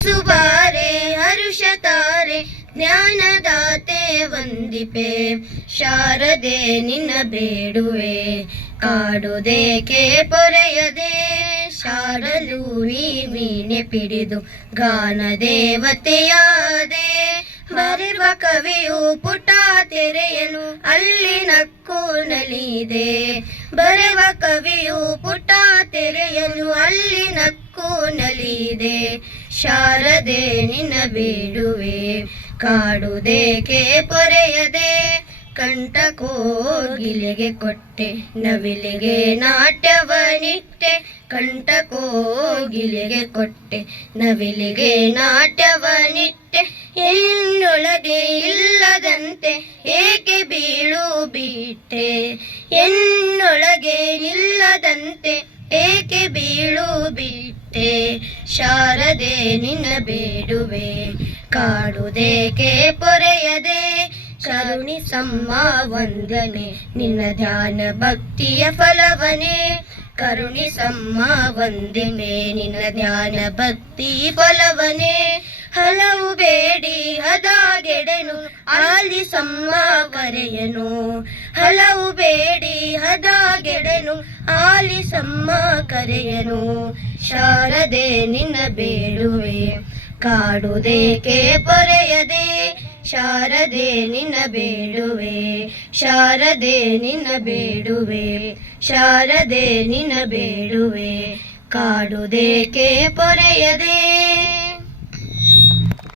ಸುಬಾರೆ ಹರುಷ ತಾರೆ ಜ್ಞಾನದಾತೆ ವಂದಿಪೆ ಶಾರದೆ ನಿನ್ನ ಬೇಡುವೆ ಕಾಡುದೇಕೆ ಪೊರೆಯದೆ ಶಾಡಲು ನೀ ವೀಣೆ ಪಿಡಿದು ಗಾನ ದೇವತೆಯಾದೆ ಬರೆವ ಕವಿಯು ಪುಟ ತೆರೆಯನು ಅಲ್ಲಿ ನಕ್ಕು ನಲಿದೆ ಬರೆವ ಕವಿಯು ಪುಟ ತೆರೆಯನು ಅಲ್ಲಿ ನಕ್ಕು ನಲಿದೆ ಶಾರದೆ ನಿನ್ನ ಬೇಡುವೆ ಕಾಡುದೇಕೆ ಪೊರೆಯದೆ ಕಂಠಕೋಗಿಲೆಗೆ ಕೊಟ್ಟೆ ನವಿಲಿಗೆ ನಾಟ್ಯವನಿಟ್ಟೆ ಕಂಠಕೋಗಿಲೆಗೆ ಕೊಟ್ಟೆ ನವಿಲಿಗೆ ನಾಟ್ಯವನಿಟ್ಟೆ ಎನ್ನೊಳಗೆ ಇಲ್ಲದಂತೆ ಏಕೆ ಬೀಳು ಬಿಟ್ಟೆ ಎನ್ನೊಳಗೆ ಇಲ್ಲದಂತೆ ಏಕೆ ಬೀಳು ಬಿಟ್ಟೆ ಶಾರದೆ ನಿನ್ನ ಬೇಡುವೆ ಕಾಡುದೇಕೆ ಪೊರೆಯದೆ ಕರುಣಿಸಮ್ಮ ವಂದನೆ ನಿನ್ನ ಧ್ಯಾನ ಭಕ್ತಿಯ ಫಲವನೇ ಕರುಣಿಸಮ್ಮ ವಂದನೆ ನಿನ್ನ ಧ್ಯಾನ ಭಕ್ತಿ ಫಲವನೇ ಹಲವು ಬೇಡಿ ಹದಾಗೆಡೆನು ಆಲಿಸಮ್ಮ ಕರೆಯನು ಹಲವು ಬೇಡಿ ಹದಾಗೆಡೆನು ಆಲಿಸಮ್ಮ ಕರೆಯನು ಶಾರದೆ ನಿನ್ನ ಬೇಡುವೆ ಕಾಡುದೇಕೆ ಪೊರೆಯದೆ ಶಾರದೆ ನಿನ್ನ ಬೇಡುವೆ ಶಾರದೆ ನಿನ್ನ ಬೇಡುವೆ ಶಾರದೆ ನಿನ್ನ ಬೇಡುವೆ ಕಾಡುದೇಕೆ ಪೊರೆಯದೆ